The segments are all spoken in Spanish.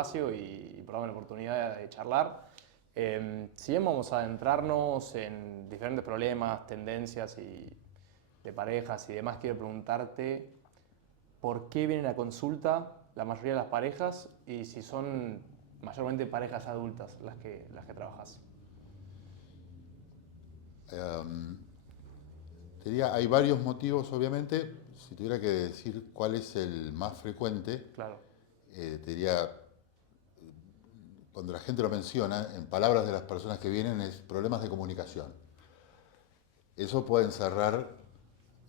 espacio y por darme la oportunidad de charlar. Si bien vamos a adentrarnos en diferentes problemas, tendencias de parejas y demás, quiero preguntarte por qué vienen a consulta la mayoría de las parejas y si son mayormente parejas adultas las que trabajas. Em, Te diría, hay varios motivos, obviamente. Si tuviera que decir cuál es el más frecuente, Claro. te diría, cuando la gente lo menciona, en palabras de las personas que vienen, es problemas de comunicación. Eso puede encerrar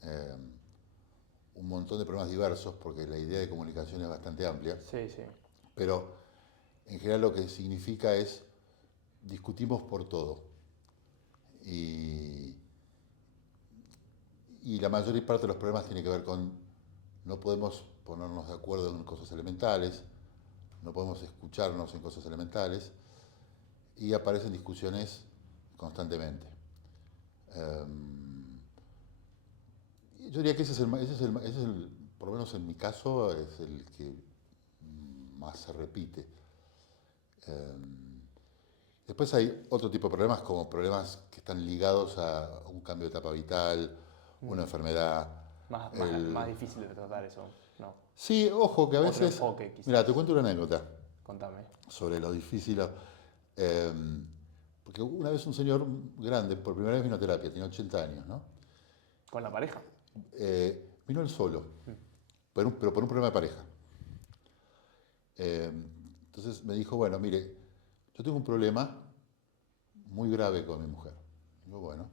eh, un montón de problemas diversos, porque la idea de comunicación es bastante amplia, Sí, sí. pero en general lo que significa es discutimos por todo. Y, y la mayor parte de los problemas tiene que ver con no podemos ponernos de acuerdo en cosas elementales, no podemos escucharnos en cosas elementales y aparecen discusiones constantemente. Yo diría que por lo menos en mi caso, es el que más se repite. Después hay otro tipo de problemas, como problemas que están ligados a un cambio de etapa vital, una enfermedad. Más El... difícil de tratar eso, ¿no? Sí, ojo, que a Otro veces... enfoque, Mira, te quizás. cuento una anécdota Contame. sobre lo difícil. eh, Porque una vez un señor grande, por primera vez vino a terapia, tenía 80 años, ¿no? ¿Con la pareja? Vino él solo, pero por un problema de pareja. Eh, entonces me dijo, bueno, mire, yo tengo un problema muy grave con mi mujer. Digo, bueno,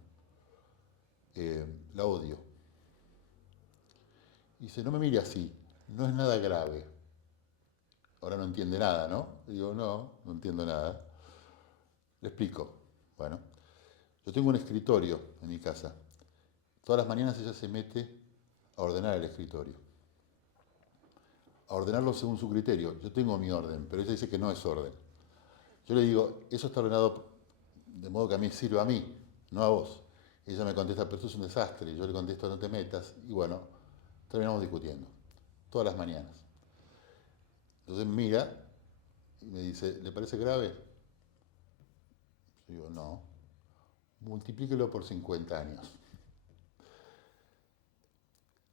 la odio. Y dice, no me mire así, no es nada grave. Ahora no entiende nada, ¿no? Digo, no, no entiendo nada. Le explico. Bueno, yo tengo un escritorio en mi casa. Todas las mañanas ella se mete a ordenar el escritorio. A ordenarlo según su criterio. Yo tengo mi orden, pero ella dice que no es orden. Yo le digo, eso está ordenado de modo que a mí sirva a mí, no a vos. Ella me contesta, pero esto es un desastre. Yo le contesto, no te metas. Y bueno, terminamos discutiendo. Todas las mañanas. Entonces mira y me dice, ¿le parece grave? Yo digo, no. Multiplíquelo por 50 años.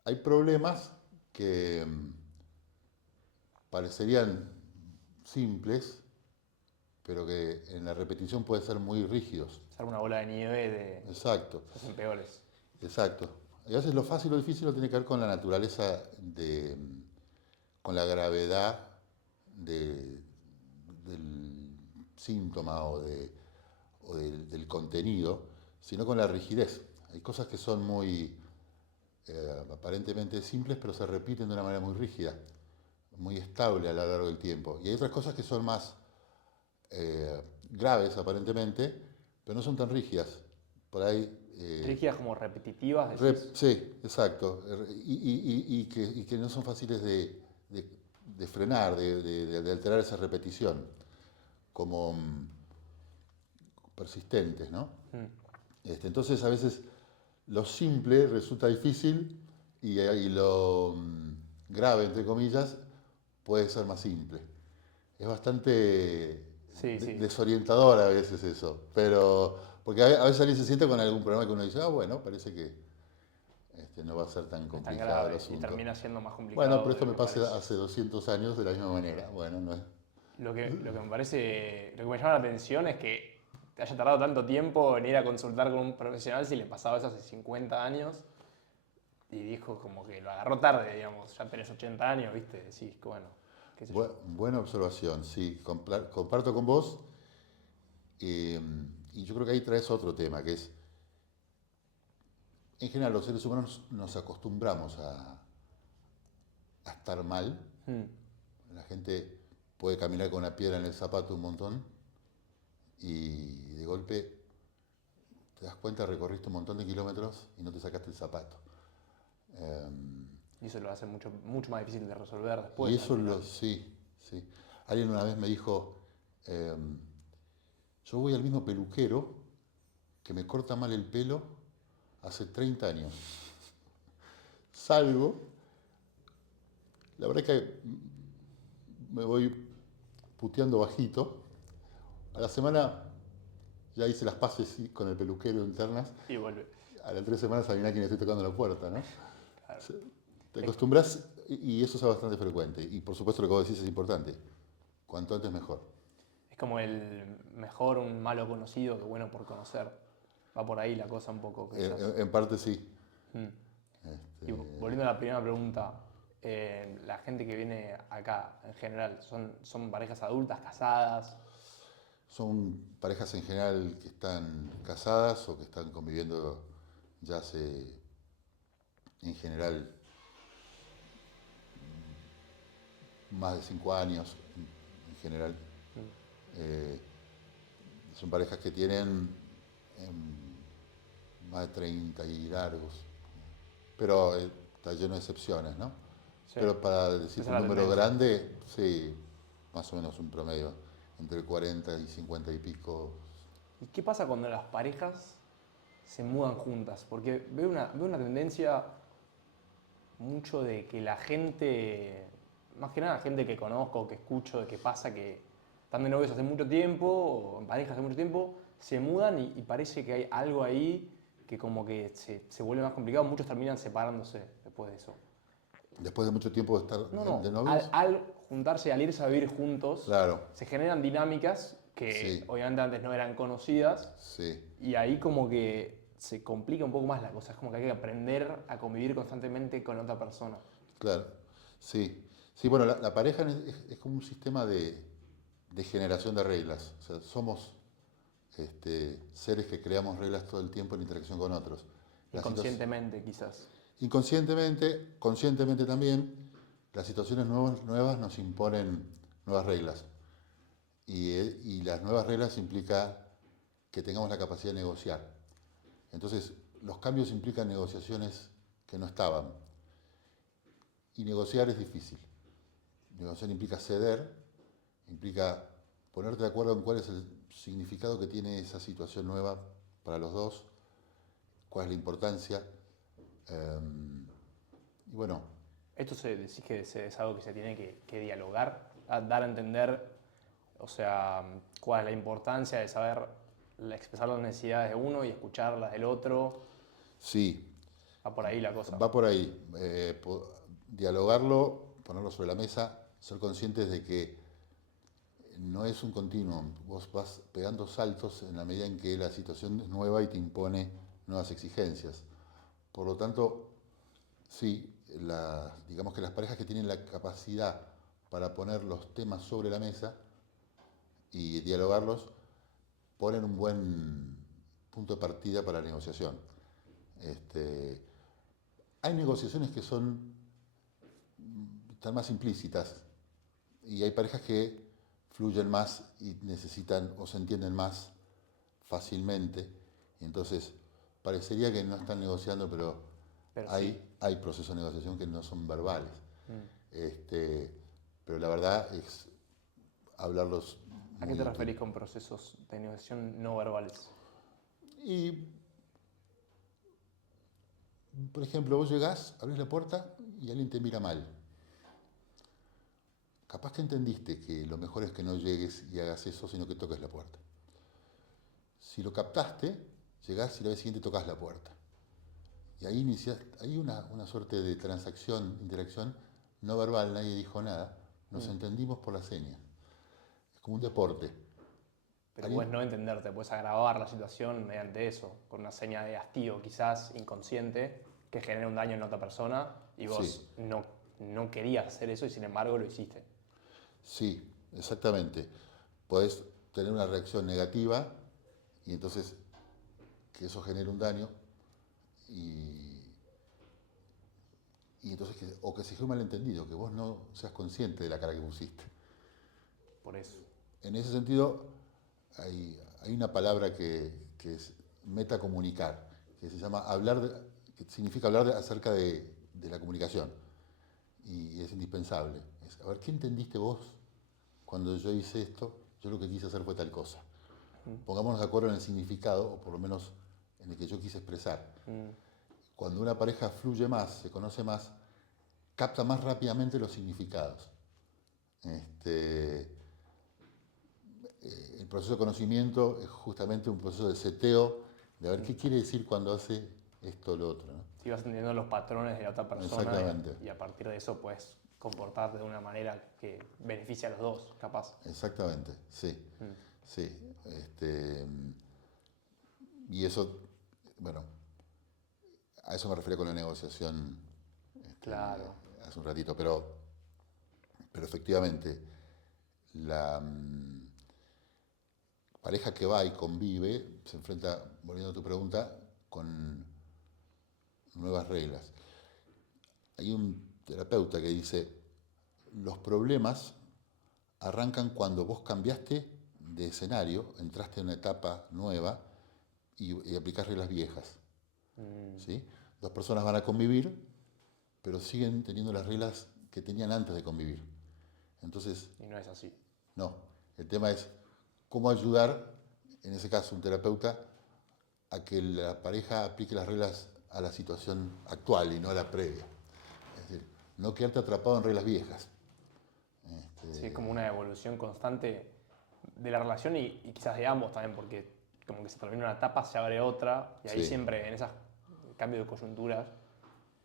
Hay problemas que parecerían simples, pero que en la repetición pueden ser muy rígidos. Ser una bola de nieve Exacto, se hacen peores. exacto. Y a veces lo fácil o difícil no tiene que ver con la naturaleza con la gravedad de- del síntoma del contenido, sino con la rigidez. Hay cosas que son muy aparentemente simples, pero se repiten de una manera muy rígida, muy estable a lo largo del tiempo. Y hay otras cosas que son más graves aparentemente, pero no son tan rígidas. Por ahí... Rígidas como repetitivas, decís. sí, exacto. Y que no son fáciles de frenar, de alterar esa repetición, como persistentes, ¿no? Entonces a veces lo simple resulta difícil y lo grave, entre comillas, puede ser más simple. Es bastante Sí, sí. desorientador a veces eso, pero porque a veces alguien se siente con algún problema que uno dice, ah, bueno, parece que no va a ser tan No es tan complicado el grave y asunto. termina siendo más Bueno, pero complicado de esto lo me que pasa parece. hace 200 años de la misma manera. Bueno, no es... Lo que me parece, lo que me llama la atención es que haya tardado tanto tiempo en ir a consultar con un profesional si le pasaba eso hace 50 años y dijo como que lo agarró tarde, digamos, ya tenés 80 años, ¿viste? Decís que bueno, qué sé yo. Buena observación, sí, comparto con vos. eh, y yo creo que ahí traes otro tema, que es, en general, los seres humanos nos acostumbramos a estar mal. Mm. La gente puede caminar con una piedra en el zapato un montón y de golpe te das cuenta, recorriste un montón de kilómetros y no te sacaste el zapato. Y eso lo hace mucho, mucho más difícil de resolver Y después al eso final. sí, sí. Alguien una vez me dijo, eh, yo voy al mismo peluquero que me corta mal el pelo hace 30 años. Salgo, la verdad es que me voy puteando bajito. A la semana ya hice las paces con el peluquero internas. Y vuelve. A las 3 semanas adivina quién estoy tocando la puerta, ¿no? Claro. Te acostumbras y eso es bastante frecuente. Y por supuesto lo que vos decís es importante. Cuanto antes mejor. Es como el mejor un malo conocido que bueno por conocer. Va por ahí la cosa un poco, quizás. En parte sí. Mm. Este, Y volviendo a la primera pregunta, la gente que viene acá en general, ¿son parejas adultas, casadas? son parejas en general que están casadas o que están conviviendo ya hace, en general, más de 5 años, en general. Mm. Eh, son parejas que tienen más de 30 y largos, pero está lleno de excepciones, ¿no? Sí. Pero para Esa decir es un la número tendencia. grande, sí, más o menos un promedio, entre 40 y 50 y pico. ¿Y qué pasa cuando las parejas se mudan juntas? Porque veo una tendencia mucho de que la gente, más que nada gente que conozco, que escucho, de que pasa que están de novios hace mucho tiempo, o en pareja hace mucho tiempo, se mudan y parece que hay algo ahí que como que se vuelve más complicado, muchos terminan separándose después de eso. Después de mucho tiempo de estar No, no, de novios, al juntarse, al irse a vivir juntos, claro, se generan dinámicas que sí, obviamente antes no eran conocidas sí, y ahí como que se complica un poco más la cosa, es como que hay que aprender a convivir constantemente con otra persona. claro, sí. Sí, bueno, la pareja es como un sistema de generación de reglas. O sea, somos seres que creamos reglas todo el tiempo en interacción con otros. Inconscientemente quizás. Inconscientemente, conscientemente también, las situaciones nuevas nos imponen nuevas reglas. Y las nuevas reglas implica que tengamos la capacidad de negociar. Entonces, los cambios implican negociaciones que no estaban. Y negociar es difícil. Negociar implica ceder, implica ponerte de acuerdo en cuál es el significado que tiene esa situación nueva para los dos, cuál es la importancia. eh, y bueno, Esto decís que es algo que se tiene que dialogar, dar a entender, o sea, cuál es la importancia de saber expresar las necesidades de uno y escuchar las del otro. sí, Va por ahí la cosa. va por ahí. Dialogarlo, ponerlo sobre la mesa, ser conscientes de que no es un continuum. Vos vas pegando saltos en la medida en que la situación es nueva y te impone nuevas exigencias. Por lo tanto, sí, digamos que las parejas que tienen la capacidad para poner los temas sobre la mesa y dialogarlos, ponen un buen punto de partida para la negociación. Este, hay negociaciones que están más implícitas y hay parejas que fluyen más y necesitan o se entienden más fácilmente. Y entonces, parecería que no están negociando, pero Pero sí. hay procesos de negociación que no son verbales. Mm. Este, pero la verdad es hablarlos ¿A qué muy te útil. referís con procesos de negociación no verbales? Y, por ejemplo, vos llegás, abrís la puerta y alguien te mira mal. Capaz que entendiste que lo mejor es que no llegues y hagas eso, sino que toques la puerta. Si lo captaste, llegás y la vez siguiente tocas la puerta. Y ahí hay una suerte de transacción, interacción no verbal, nadie dijo nada, nos Mm. entendimos por la seña. Es como un deporte. Pero Alguien, puedes no entenderte, puedes agravar la situación mediante eso, con una seña de hastío quizás inconsciente que genera un daño en otra persona y sí, vos no querías hacer eso y sin embargo lo hiciste. sí, exactamente. Podés tener una reacción negativa y entonces que eso genere un daño y, o que se genere un malentendido, que vos no seas consciente de la cara que pusiste. Por eso. En ese sentido, hay una palabra que es metacomunicar, que se llama que significa hablar acerca de la comunicación. Y es indispensable. A ver, ¿qué entendiste vos cuando yo hice esto? Yo lo que quise hacer fue tal cosa. Pongámonos de acuerdo en el significado, o por lo menos en el que yo quise expresar. Mm. Cuando una pareja fluye más, se conoce más, capta más rápidamente los significados. Este, el proceso de conocimiento es justamente un proceso de seteo, de ver qué quiere decir cuando hace esto o lo otro, ¿no? Si vas entendiendo los patrones de la otra persona Exactamente. y a partir de eso puedes comportarte de una manera que beneficie a los dos, capaz. Exactamente, sí. Sí. Y eso, bueno, a eso me refería con la negociación Claro. hace un ratito, pero efectivamente, la pareja que va y convive se enfrenta, volviendo a tu pregunta, con nuevas reglas. Hay un terapeuta que dice, los problemas arrancan cuando vos cambiaste de escenario, entraste en una etapa nueva y aplicás reglas viejas. ¿Sí? Dos personas van a convivir, pero siguen teniendo las reglas que tenían antes de convivir. Entonces, Y no es así. no. El tema es cómo ayudar, en ese caso un terapeuta, a que la pareja aplique las reglas a la situación actual y no a la previa. Es decir, no quedarte atrapado en reglas viejas. Sí, es como una evolución constante de la relación y quizás de ambos también, porque como que se termina una etapa, se abre otra, y ahí Sí. siempre en esos cambios de coyunturas,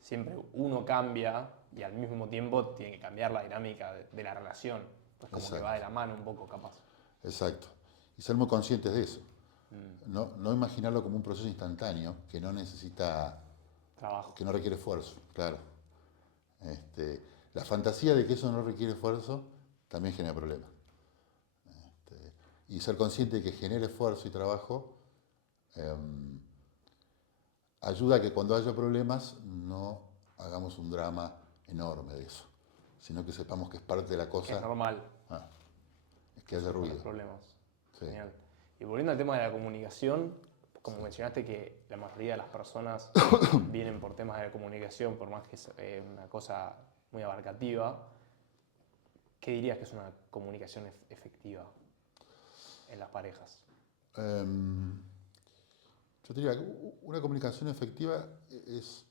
siempre uno cambia y al mismo tiempo tiene que cambiar la dinámica de la relación. Pues como que Exacto. va de la mano un poco, capaz. Exacto. Y ser muy conscientes de eso. No imaginarlo como un proceso instantáneo que no necesita, Trabajo. que no requiere esfuerzo, claro. La fantasía de que eso no requiere esfuerzo también genera problemas. Y ser consciente de que genera esfuerzo y trabajo ayuda a que cuando haya problemas no hagamos un drama enorme de eso, sino que sepamos que es parte de la Que cosa, es normal. es que haya Los ruido. problemas. Sí. Genial. Y volviendo al tema de la comunicación, como mencionaste que la mayoría de las personas vienen por temas de la comunicación, por más que es una cosa muy abarcativa, ¿qué dirías que es una comunicación efectiva en las parejas? Em, yo te diría que una comunicación efectiva es,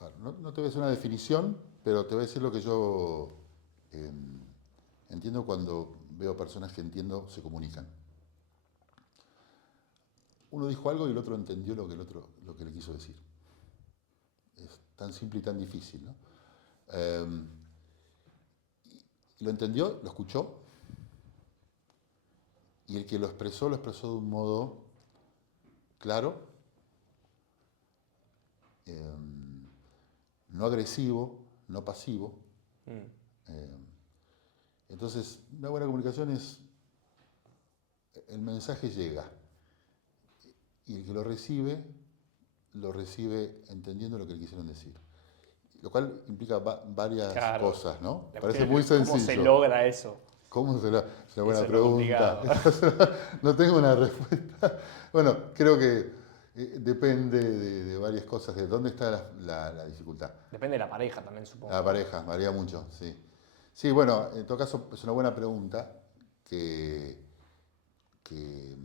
a ver, no te voy a hacer una definición, pero te voy a decir lo que yo entiendo cuando veo personas que entiendo se comunican. Uno dijo algo y el otro entendió lo que le quiso decir. Es tan simple y tan difícil, ¿no? Lo entendió, lo escuchó, y el que lo expresó de un modo claro, no agresivo, no pasivo. Entonces, una buena comunicación es, el mensaje llega, y el que lo recibe entendiendo lo que le quisieron decir. Lo cual implica varias Claro. cosas, ¿no? La Parece cuestión muy es sencillo. ¿cómo se logra eso? ¿Cómo será? Es una buena Eso es lo pregunta. complicado. No tengo una respuesta. Bueno, creo que depende de varias cosas, de dónde está la dificultad. Depende de la pareja también, supongo. La pareja, varía mucho, sí. Sí, bueno, en todo caso es una buena pregunta que, que,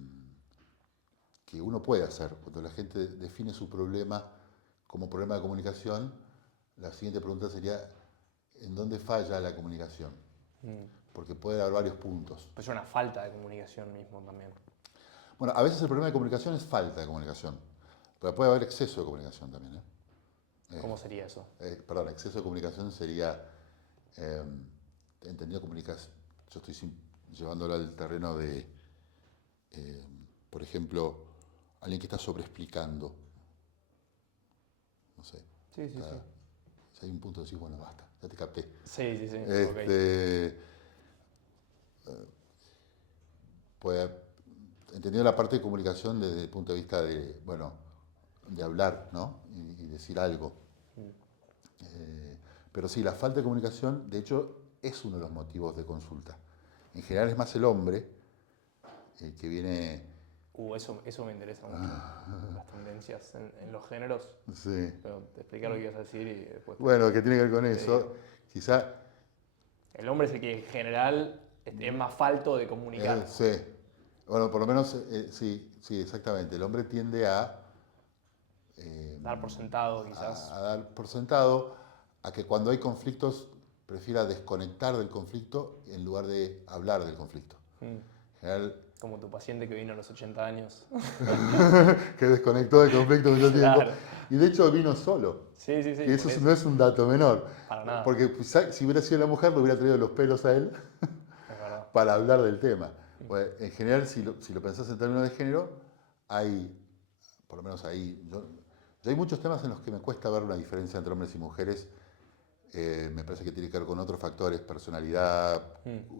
que uno puede hacer. Cuando la gente define su problema como problema de comunicación, la siguiente pregunta sería, ¿en dónde falla la comunicación? Porque puede haber varios puntos. Pues es una falta de comunicación mismo también. Bueno, a veces el problema de comunicación es falta de comunicación, pero puede haber exceso de comunicación también. ¿Cómo sería eso? Perdón, exceso de comunicación sería, entendido comunicación, yo estoy llevándolo al terreno de, por ejemplo, alguien que está sobreexplicando, no sé, Sí, sí, sí. si hay un punto de decir, bueno, basta, ya te capté. Sí, sí, sí. Ok. Puede, entendido la parte de comunicación desde el punto de vista de, bueno, de hablar, ¿no? Y decir algo. Pero sí, la falta de comunicación, de hecho, es uno de los motivos de consulta. En general es más el hombre el que viene... Eso me interesa mucho. Las tendencias en los géneros. Sí. Pero te explicar lo que ibas a decir y después. Bueno, ¿qué tiene que ver con te eso? digo. Quizá... El hombre es el que en general es más falto de comunicar. sí. Bueno, por lo menos, sí, sí, exactamente. El hombre tiende Dar por sentado, quizás. a dar por sentado, a que cuando hay conflictos prefiera desconectar del conflicto en lugar de hablar del conflicto. Mm. En general, Como tu paciente que vino a los 80 años. que desconectó del conflicto mucho tiempo. Claro. Y de hecho vino solo. Sí, sí, sí. Que eso por no es un dato menor. Para nada. Porque pues, si hubiera sido la mujer, le hubiera traído los pelos a él Es verdad. para hablar del tema. Pues, en general, si lo pensás en términos de género, hay, por lo menos ahí, yo hay muchos temas en los que me cuesta ver una diferencia entre hombres y mujeres. Me parece que tiene que ver con otros factores, personalidad,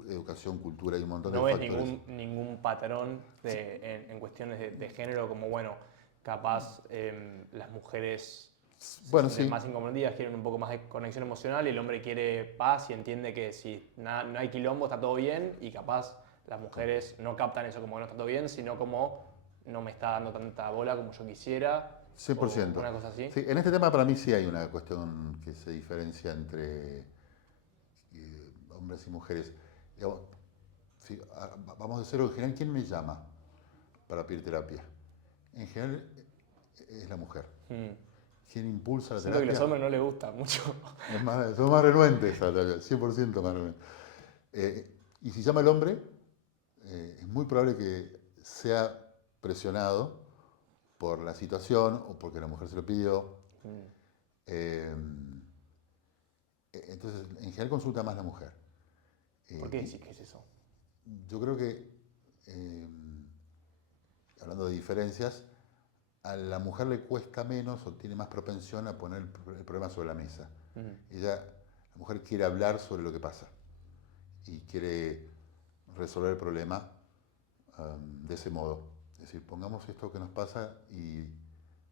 educación, cultura y un montón No de ves factores. ningún patrón en cuestiones de género como, bueno, capaz las mujeres se Bueno, sienten sí, más incomprendidas, quieren un poco más de conexión emocional y el hombre quiere paz y entiende que si no hay quilombo está todo bien y capaz las mujeres no captan eso como que no está todo bien, sino como no me está dando tanta bola como yo quisiera o 100%. una cosa así. Sí, en este tema para mí sí hay una cuestión que se diferencia entre hombres y mujeres. Digamos, sí, vamos a decirlo en general, ¿quién me llama para pedir terapia? En general es la mujer. Mm. ¿Quién impulsa la Siento que a los terapia? hombres no les gusta mucho. Son más renuentes a la terapia, 100% más renuentes. Y si llama el hombre, es muy probable que sea presionado por la situación o porque la mujer se lo pidió. Mm. Eh, entonces, en general consulta más la mujer. ¿Por qué Y decís que es eso? yo creo que, eh, hablando de diferencias, a la mujer le cuesta menos o tiene más propensión a poner el problema sobre la mesa. Mm. La mujer quiere hablar sobre lo que pasa y quiere resolver el problema de ese modo. Es decir, pongamos esto que nos pasa y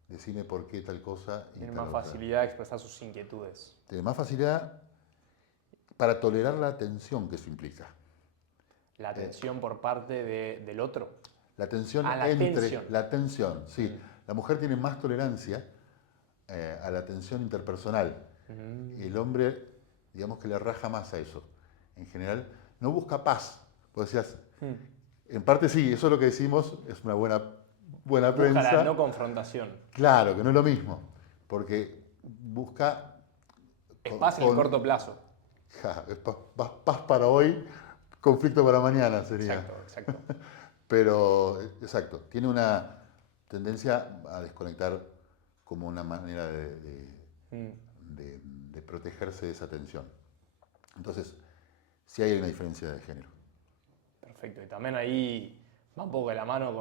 decime por qué tal cosa y Tiene tal más otra. facilidad de expresar sus inquietudes. Tiene más facilidad para tolerar la tensión que eso implica. La atención por parte del otro. La tensión A la entre... tensión. La tensión, sí. La mujer tiene más tolerancia a la tensión interpersonal. El hombre, digamos que le raja más a eso. En general, no busca paz. Vos decías, en parte sí, eso es lo que decimos, es una buena Busca prensa. la no confrontación. Claro, que no es lo mismo, porque busca Es paz en el corto plazo. es paz para hoy, conflicto para mañana sería. Exacto, exacto. Pero, exacto, tiene una tendencia a desconectar como una manera de protegerse de esa tensión. Entonces, sí hay una diferencia de género. Perfecto. Y también ahí va un poco de la mano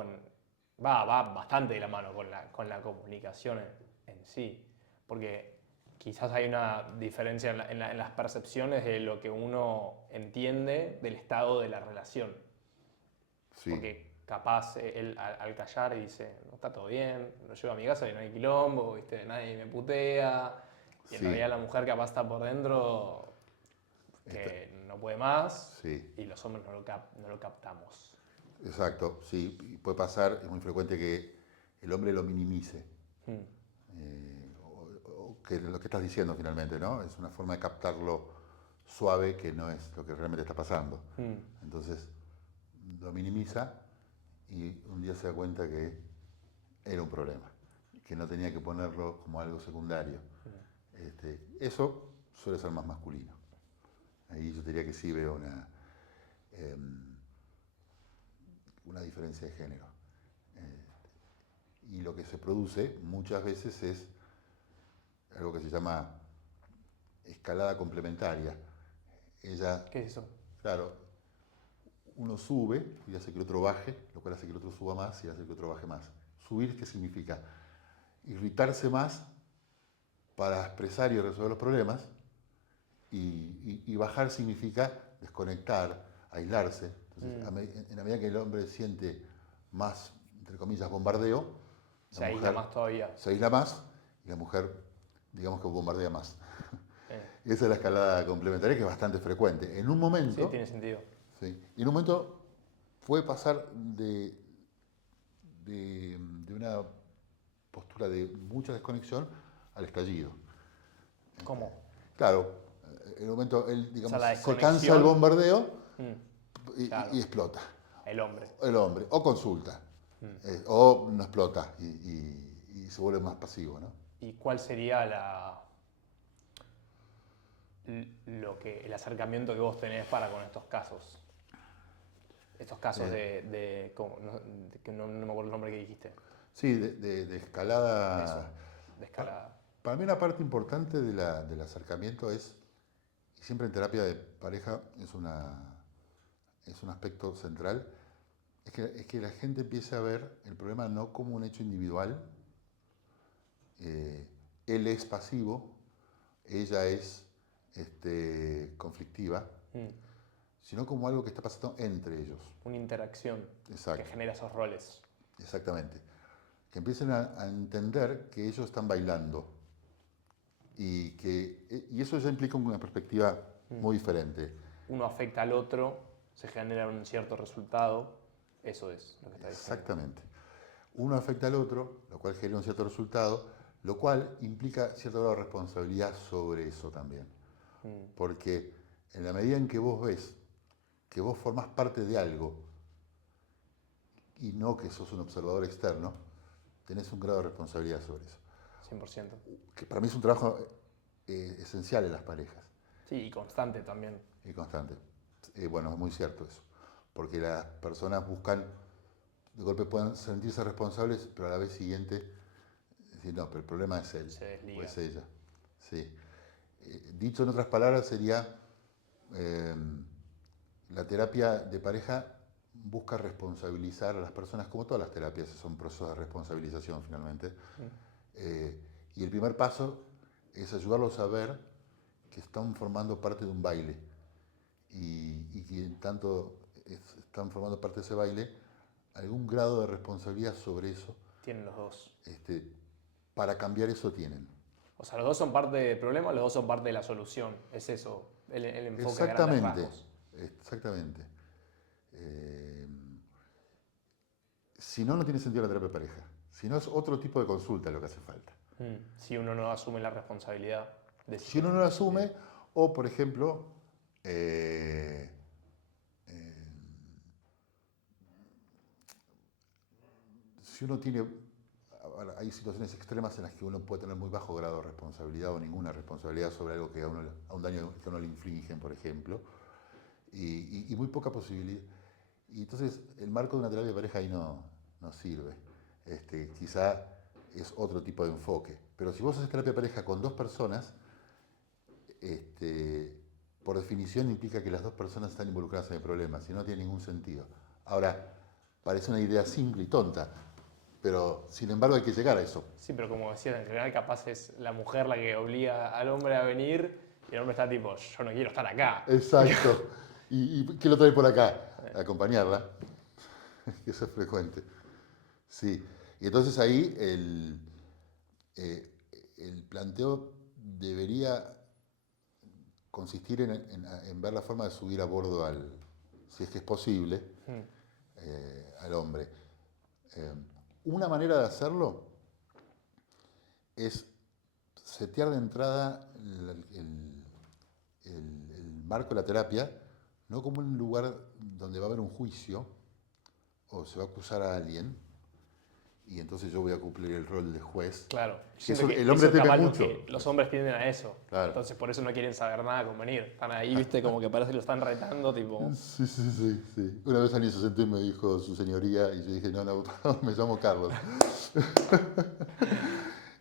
va bastante de la mano con la comunicación en sí. Porque quizás hay una diferencia en las percepciones de lo que uno entiende del estado de la relación. Sí, Porque capaz él al callar dice, no está todo bien, lo llevo a mi casa y no hay quilombo, ¿viste? Nadie me putea. Y en sí, realidad la mujer capaz está por dentro que no puede más sí, y los hombres no lo captamos. exacto, sí. Y puede pasar, es muy frecuente que el hombre lo minimice. O que lo que estás diciendo finalmente, ¿no? Es una forma de captarlo suave que no es lo que realmente está pasando. Entonces, lo minimiza y un día se da cuenta que era un problema, que no tenía que ponerlo como algo secundario. Eso suele ser más masculino. Ahí yo diría que sí veo una diferencia de género. Y lo que se produce muchas veces es algo que se llama escalada complementaria. Ella, ¿Qué es eso? claro, uno sube y hace que el otro baje, lo cual hace que el otro suba más y hace que el otro baje más. Subir, ¿qué significa? Irritarse más para expresar y resolver los problemas, y bajar significa desconectar, aislarse. Entonces, en la medida que el hombre siente más, entre comillas, bombardeo, Se aísla más todavía. se aísla más y la mujer, digamos que bombardea más. Eh, Y esa es la escalada complementaria, que es bastante frecuente. En un momento, sí, tiene sentido. sí, y en un momento puede pasar de una postura de mucha desconexión al estallido. ¿Cómo? Claro, en un momento él, digamos, la se cansa desconexión. el bombardeo Claro. y explota. El hombre. El hombre, o consulta, o no explota y se vuelve más pasivo, ¿no? ¿Y cuál sería el acercamiento que vos tenés para con estos casos. Estos casos que no me acuerdo el nombre que dijiste. Sí, de escalada. Eso, de escalada. Para mí una parte importante del acercamiento es, y siempre en terapia de pareja es un aspecto central, es que la gente empiece a ver el problema no como un hecho individual. Él es pasivo, ella es conflictiva, sino como algo que está pasando entre ellos. Una interacción. Exacto. Que genera esos roles. Exactamente. Que empiecen a entender que ellos están bailando y eso ya implica una perspectiva muy diferente. Uno afecta al otro, se genera un cierto resultado, eso es lo que está diciendo. Exactamente. Uno afecta al otro, lo cual genera un cierto resultado, lo cual implica cierto grado de responsabilidad sobre eso también. Porque en la medida en que vos ves que vos formás parte de algo y no que sos un observador externo, tenés un grado de responsabilidad sobre eso. 100%. Que para mí es un trabajo esencial en las parejas. Sí, y constante también. Y constante. Bueno, es muy cierto eso. Porque las personas buscan, de golpe pueden sentirse responsables, pero a la vez siguiente decir, no, pero el problema es él. Se desliga. O es ella. Sí. Dicho en otras palabras sería, la terapia de pareja busca responsabilizar a las personas, como todas las terapias, son procesos de responsabilización finalmente. Y el primer paso es ayudarlos a ver que están formando parte de un baile y que en tanto están formando parte de ese baile, algún grado de responsabilidad sobre eso. Tienen los dos. Para cambiar eso tienen. O sea, los dos son parte del problema, los dos son parte de la solución. Es eso, el enfoque Exactamente, a grandes rasgos. exactamente. Si no, no tiene sentido la terapia de pareja. Si no, es otro tipo de consulta lo que hace falta. Si uno no asume la responsabilidad. Si uno no lo asume, o por ejemplo, si uno tiene, hay situaciones extremas en las que uno puede tener muy bajo grado de responsabilidad o ninguna responsabilidad sobre algo que a un daño que a uno le infligen, por ejemplo, y muy poca posibilidad. Y entonces el marco de una terapia de pareja ahí no sirve. Quizá es otro tipo de enfoque. Pero si vos haces terapia de pareja con dos personas, por definición implica que las dos personas están involucradas en el problema, si no tiene ningún sentido. Ahora, parece una idea simple y tonta, pero sin embargo hay que llegar a eso. Sí, pero como decías, en general capaz es la mujer la que obliga al hombre a venir y el hombre está tipo, yo no quiero estar acá. Exacto. ¿Y qué lo trae por acá? Acompañarla, que eso es frecuente. Sí. Y entonces ahí el planteo debería consistir en ver la forma de subir a bordo si es que es posible, al hombre. Una manera de hacerlo es setear de entrada el marco de la terapia, no como un lugar donde va a haber un juicio o se va a acusar a alguien, y entonces yo voy a cumplir el rol de juez. Claro. Eso, el hombre teme mucho. Que los hombres tienden a eso. Claro. Entonces por eso no quieren saber nada con venir. Están ahí, viste, como que parece que lo están retando, tipo... Sí. Una vez alguien se sentó y me dijo su señoría, y yo dije, no, me llamo Carlos.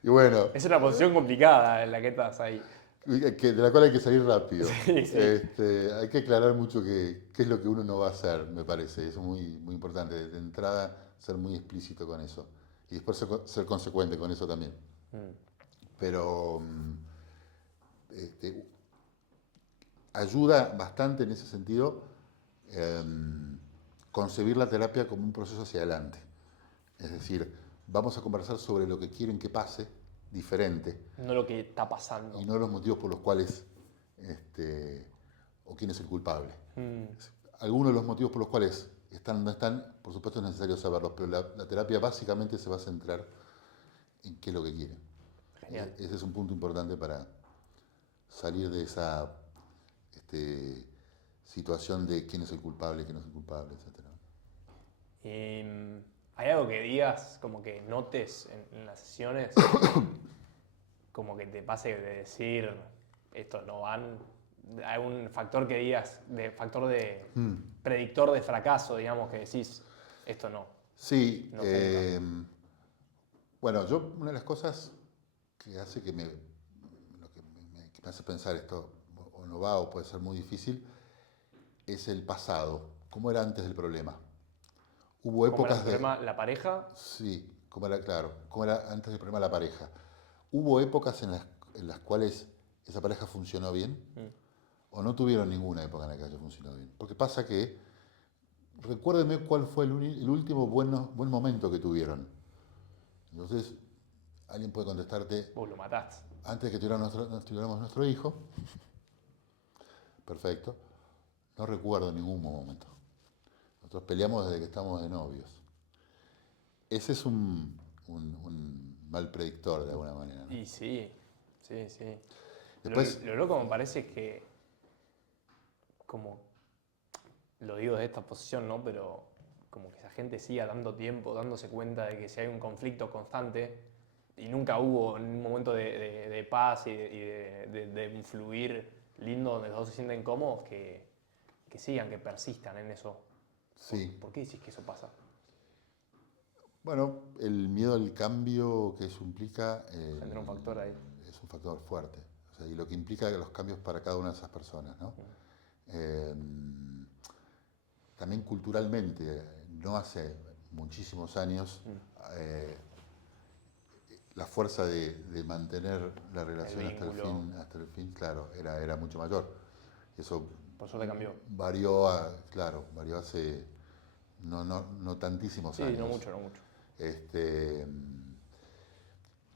Y bueno... Es una posición complicada en la que estás ahí. De la cual hay que salir rápido. Sí. Hay que aclarar mucho qué es lo que uno no va a hacer, me parece. Eso es muy, muy importante. De entrada, ser muy explícito con eso. Y después ser consecuente con eso también. Pero ayuda bastante en ese sentido concebir la terapia como un proceso hacia adelante. Es decir, vamos a conversar sobre lo que quieren que pase, diferente. No lo que está pasando. Y no los motivos por los cuales, o quién es el culpable. Algunos de los motivos por los cuales están o no están, por supuesto es necesario saberlos, pero la terapia básicamente se va a centrar en qué es lo que quieren. Genial. Ese es un punto importante para salir de esa situación de quién es el culpable, quién no es el culpable, etc. ¿Hay algo que digas, como que notes en las sesiones, como que te pase de decir, estos no van? algún factor que digas, factor de Mm. predictor de fracaso, digamos, que decís, esto no, Sí, no funca? bueno, una de las cosas que hace que que me hace pensar esto o no va o puede ser muy difícil es el pasado. ¿Cómo era antes del problema? Hubo ¿Cómo era el épocas de... problema? ¿La pareja? Sí, cómo era, claro, cómo era antes del problema de la pareja. Hubo épocas en las cuales esa pareja funcionó bien Mm. o no tuvieron ninguna época en la que haya funcionado bien. Porque pasa que, recuérdenme cuál fue el último buen momento que tuvieron. Entonces, alguien puede contestarte, Vos lo mataste. antes de que tuviéramos nuestro hijo, perfecto, no recuerdo ningún momento. Nosotros peleamos desde que estamos de novios. Ese es un mal predictor de alguna manera, ¿no? Y sí, sí, sí. Después, Lo loco me parece es que, como lo digo de esta posición, ¿no? Pero como que esa gente siga dando tiempo, dándose cuenta de que si hay un conflicto constante y nunca hubo un momento de paz y de un fluir lindo donde los dos se sienten cómodos, que sigan, que persistan en eso. sí. ¿Por qué decís que eso pasa? Bueno, el miedo al cambio que eso implica Genera un factor ahí. es un factor fuerte. O sea, y lo que implica los cambios para cada una de esas personas, ¿no? Eh, También culturalmente, no hace muchísimos años, eh, la fuerza de mantener la El relación vínculo, hasta el fin, claro, era mucho mayor. Eso por suerte cambió. varió, claro, varió hace no tantísimos Sí, no años. mucho, no mucho. Este,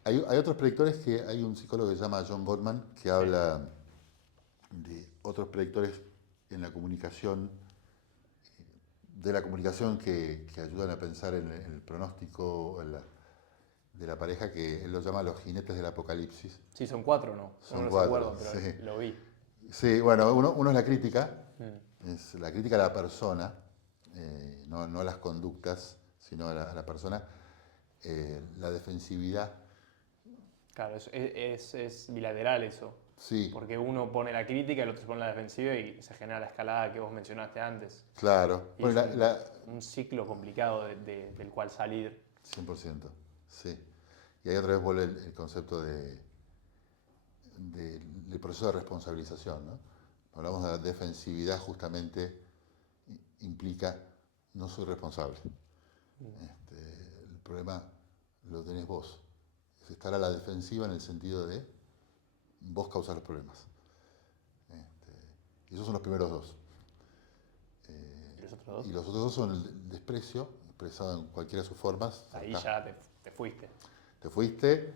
hay otros predictores que hay un psicólogo que se llama John Gottman que Sí. habla de otros predictores en la comunicación, de la comunicación que ayudan a pensar en el pronóstico de la pareja, que él lo llama los jinetes del apocalipsis. Sí, son cuatro, ¿no? No Son los cuatro, acuerdo, pero sí. lo vi. Sí, bueno, uno es la crítica, Mm. es la crítica a la persona, no a las conductas, sino a la persona. La defensividad, Claro, es bilateral eso. sí, Porque uno pone la crítica, el otro se pone la defensiva y se genera la escalada que vos mencionaste antes. claro. Y Bueno, es un ciclo complicado del cual salir. 100%, sí. Y ahí otra vez vuelve el concepto del proceso de responsabilización, ¿no? Hablamos de la defensividad, justamente implica no soy responsable. El problema lo tenés vos. Es estar a la defensiva en el sentido de vos causar los problemas. Y esos son los primeros dos. ¿Y los otros dos? Y los otros dos son el desprecio, expresado en cualquiera de sus formas. Ahí Sarcasmo. ya te fuiste. Te fuiste.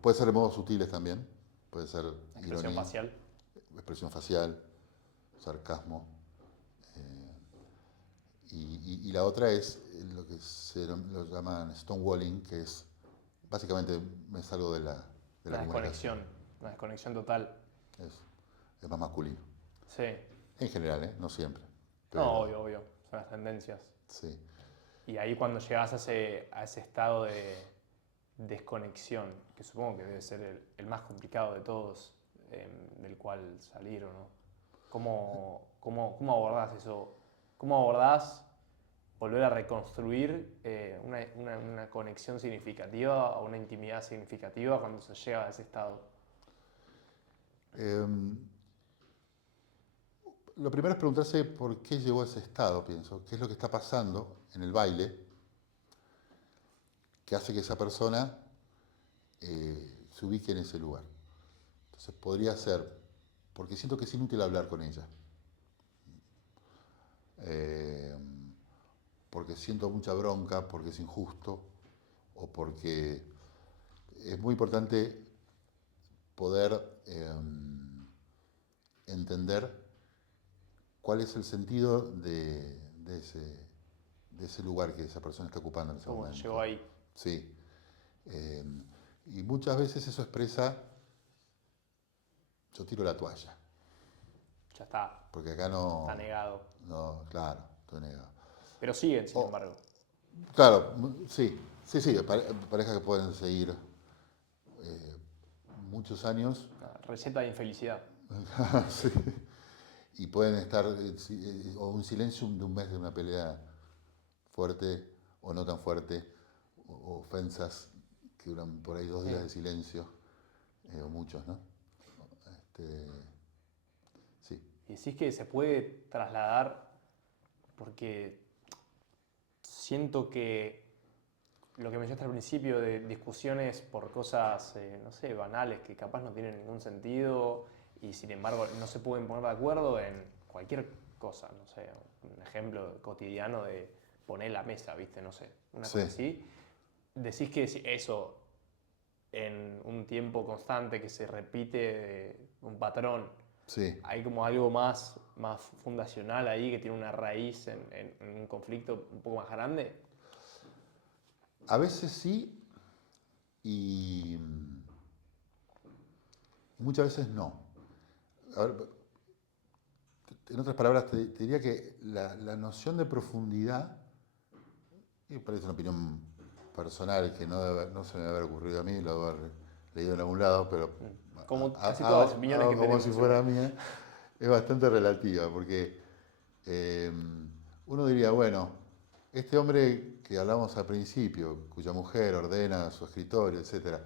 Puede ser de modos sutiles también. Puede ser Expresión ironía, facial. expresión facial, sarcasmo. Y la otra es lo que lo llaman stonewalling, que es básicamente me salgo de la comunicación. Una desconexión total. Es, es más masculino. Sí. En general, ¿eh? No siempre. No, Pero obvio, obvio. Son las tendencias. sí. Y ahí cuando llegas a ese estado de desconexión, que supongo que debe ser el más complicado de todos, del cual salir o no. ¿Cómo abordás eso? ¿Cómo abordás volver a reconstruir una conexión significativa o una intimidad significativa cuando se llega a ese estado? Em, lo primero es preguntarse por qué llegó a ese estado, pienso. ¿Qué es lo que está pasando en el baile que hace que esa persona se ubique en ese lugar? Entonces podría ser porque siento que es inútil hablar con ella. Eh, Porque siento mucha bronca, porque es injusto, o porque es muy importante poder entender cuál es el sentido de ese lugar que esa persona está ocupando en ese ¿Cómo se momento. llegó ahí? Sí. Eh, y muchas veces eso expresa, yo tiro la toalla, Ya está, porque acá está negado. no, claro, estoy negado. Pero siguen, sin O, embargo. claro, sí, parejas que pueden seguir muchos años. Una receta de infelicidad. Sí. Y pueden estar, o un silencio de un mes de una pelea fuerte o no tan fuerte, o ofensas que duran por ahí 2 días de silencio, o muchos, ¿no? Este, sí, Y decís que se puede trasladar porque siento que lo que mencionaste al principio de discusiones por cosas, no sé, banales que capaz no tienen ningún sentido y sin embargo no se pueden poner de acuerdo en cualquier cosa, no sé, un ejemplo cotidiano de poner la mesa, ¿viste? No sé, una sí, cosa así. Decís que si eso en un tiempo constante que se repite un patrón, sí. hay como algo más fundacional ahí que tiene una raíz en un conflicto un poco más grande. A veces sí y muchas veces no. A ver, en otras palabras, te diría que la noción de profundidad, y parece una opinión personal que no se me debe haber ocurrido a mí, lo debo haber leído en algún lado, pero Como casi todas las opiniones hago que como si tenemos fuera igual. mía, es bastante relativa, porque eh, uno diría, bueno, este hombre que hablamos al principio, cuya mujer ordena su escritorio, etcétera,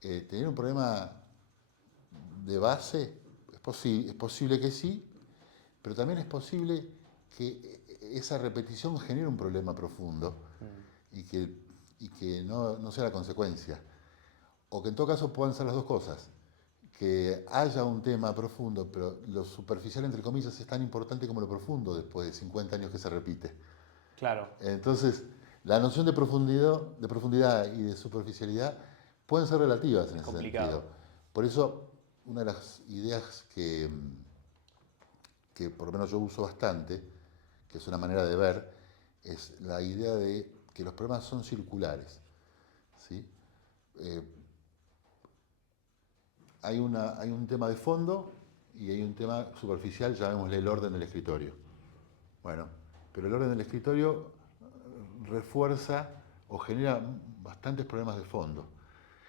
tenía un problema de base, es posible que sí, pero también es posible que esa repetición genere un problema profundo y que, y que no sea la consecuencia. O que en todo caso puedan ser las dos cosas. Que haya un tema profundo, pero lo superficial, entre comillas, es tan importante como lo profundo después de 50 años que se repite. Claro, Entonces, la noción de profundidad y de superficialidad pueden ser relativas en es ese complicado. sentido. Por eso, una de las ideas que por lo menos yo uso bastante, que es una manera de ver, es la idea de que los problemas son circulares. ¿Sí? Eh, hay un tema de fondo y hay un tema superficial, llamémosle el orden del escritorio. Bueno, pero el orden del escritorio refuerza o genera bastantes problemas de fondo,